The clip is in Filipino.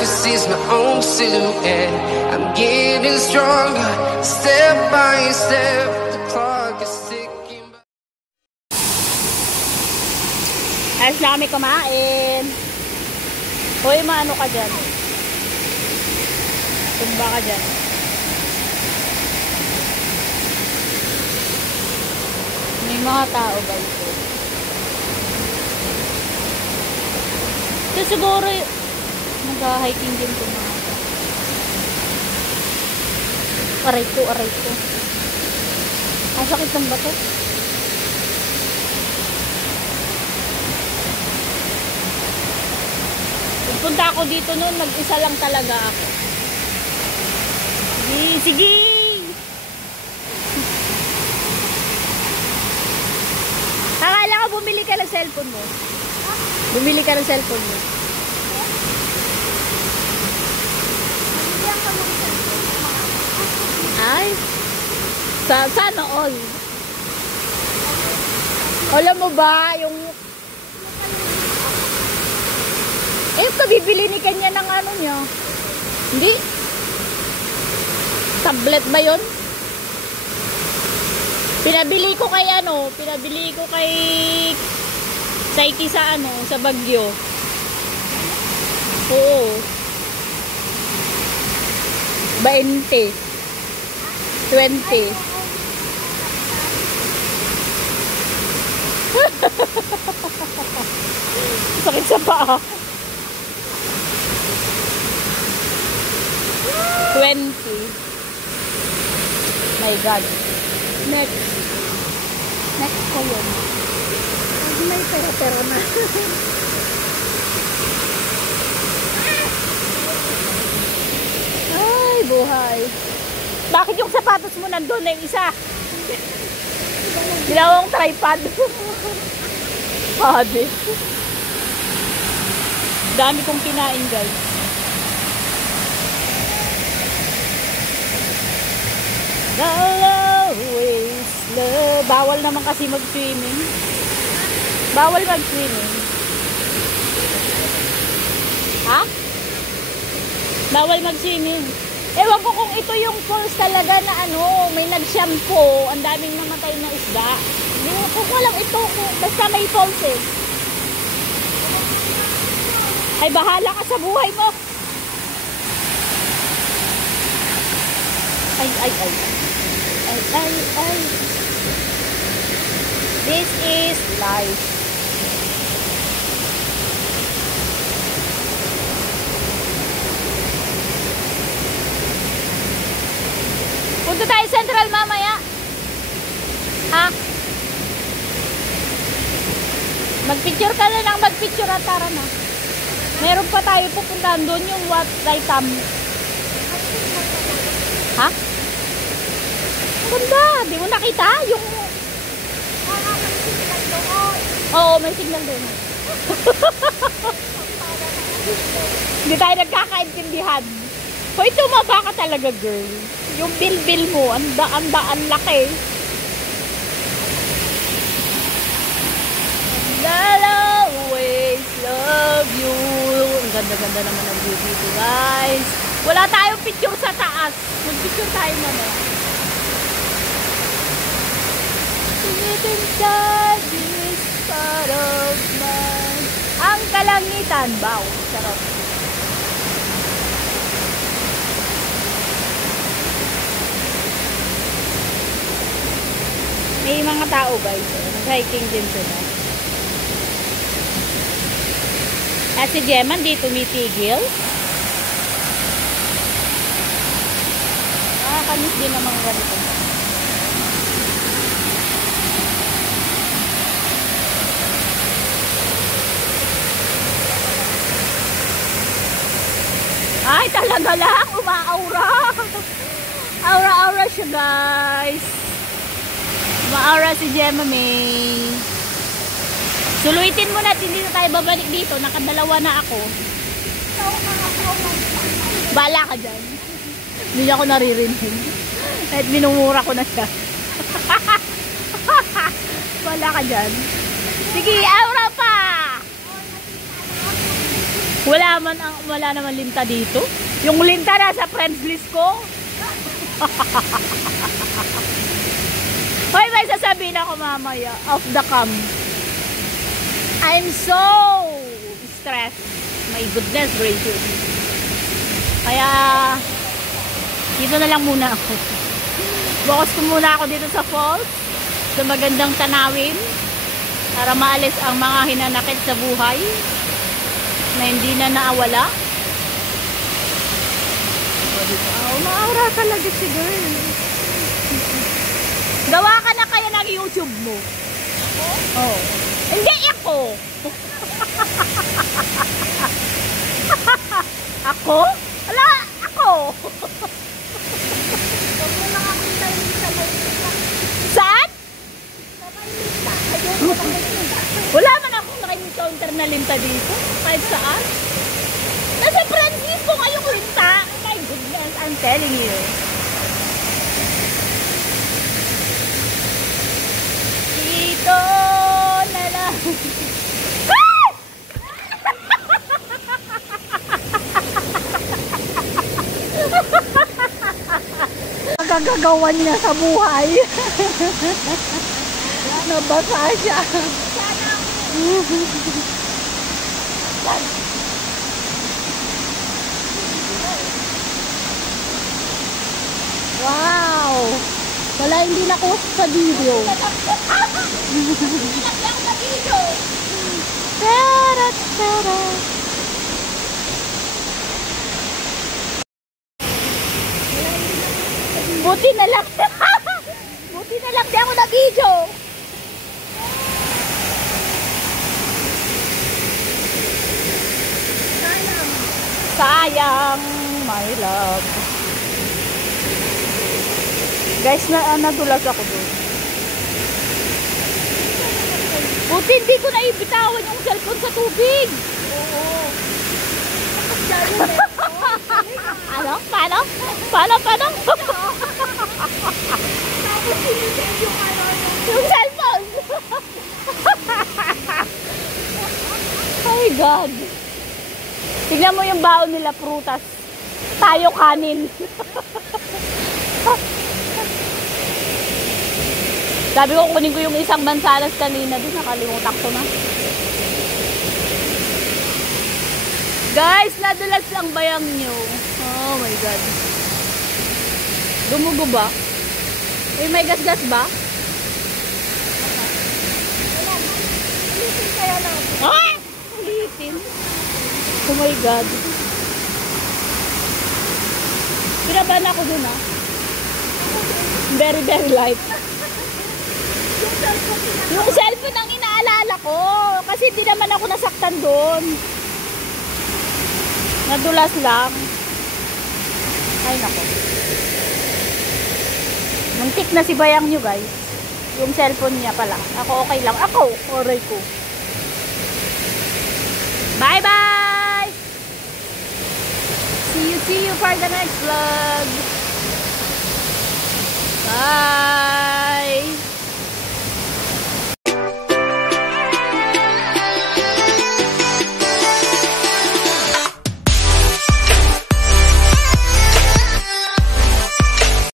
can see my own silhouette. I'm getting stronger, step by step. The clock is ticking by. Ayos lang kami kumain. Hoy, maano ka dyan? Tumba ka dyan. May mga tao ba ito? Ito siguro nag-hiking din ito mga tao. Aray ko, aray ko. Ang sakit ng bato. Punta ako dito noon, mag-isa lang talaga ako. Sige, sige! Akala ko bumili ka ng cellphone mo. Bumili ka ng cellphone mo. Ay, sana all. Alam mo ba, yung kabibili ni kanya ng ano niya. Hindi. Tablet ba yun? Pinabili ko kay Saiki sa sa Baguio. Oo. 20. 20. Sakit sa paa. 20. My God. Next ko yun. May pera na. Ay, buhay. Bakit yung sapatos mo nandun na yung isa? Ginawang tripod. Pade. Dami kong kinain, guys. Always love. Bawal naman kasi mag-swimming. Bawal mag-swimming. Ha? Bawal mag-swimming. Ewan ko kung ito yung falls talaga na may nag-shampoo. Ang daming namatay na isda. Hindi ko alam ito. Basta may falls eh. Ay, bahala ka sa buhay mo. Ay. This is life. Punta tayo Central mamaya. Ha? Magpicture ka na lang, magpicture at tara na. Meron pa tayo pupuntahan doon yung what item. Ha? Ganda, di mo nakita yung oo, may signal doon. Hindi tayo nagkakaintindihan. Hoy, tumaba ka talaga, girl. Yung bil mo, ang laki. I'll always love you. Ang ganda-ganda naman ng view dito, guys. Wala tayong picture sa taas. Mag-picture tayo naman. Inside this part of mine. Ang kalangitan. Wow, sarap. May mga tao guys. Nag-hiking din sila. At si Gemma di tumitigil. Kanis din naman ganito. Ay, talaga lang. Uma-aura. Aura-aura siya, guys. Uma-aura si Gemma May. Suluitin mo na. Hindi na tayo babalik dito. Nakadalawa na ako. Bala ka dyan. Hindi niya ako naririnig. At minumura ko na siya. Bala ka dyan. Sige, aura pa. Wala naman linta dito. Yung linta nasa friends list ko. Hoy, may sasabihin ako mamaya. Off the cam. I'm so stressed. My goodness gracious. Kaya, dito na lang muna ako. Bukas ko muna ako dito sa falls. Sa magandang tanawin. Para maalis ang mga hinanakit sa buhay. Na hindi na naawala. Umaura talaga si girl. Gawa ka na kaya ng YouTube mo? Oh. Hindi ako. Ako? Wala, ako. Saan? Wala man akong naka-encounter na linta dito. Kahit saan. Nasa Francisco ngayong linta. My goodness, I'm telling you. Dito na lang. Magagagawan niya sa buhay. Nabasa siya. Wow! Wala, hindi na ko sa video. Hindi na sa video. Buti na lang. Buti na lang di ako na video. Sayang, my love. Guys, nadulas ako doon. Buti hindi ko na ibitawan yung cellphone sa tubig. Oo. Ano? Paano? Paano? Yung cellphone. Oh my God. Tignan mo yung baon nila, prutas. Tayo kanin. Sabi ko, kunin ko yung isang mansanas kanina doon. Nakalimutan ko na. Guys, nadulas ang bayang nyo. Oh my God. Dumugo ba? Eh, may gas-gas ba? Ulitin kaya natin. Ah! Ulitin? Oh my God. Pinaban ako dun ah. Very, very light. Yung cellphone ang inaalala ko. Kasi hindi naman ako nasaktan doon. Nadulas lang. Ay nako. Muntik na si bayang nyo guys. Yung cellphone niya pala. Ako okay lang. Ako, oray ko. Bye bye! See you for the next vlog. Bye!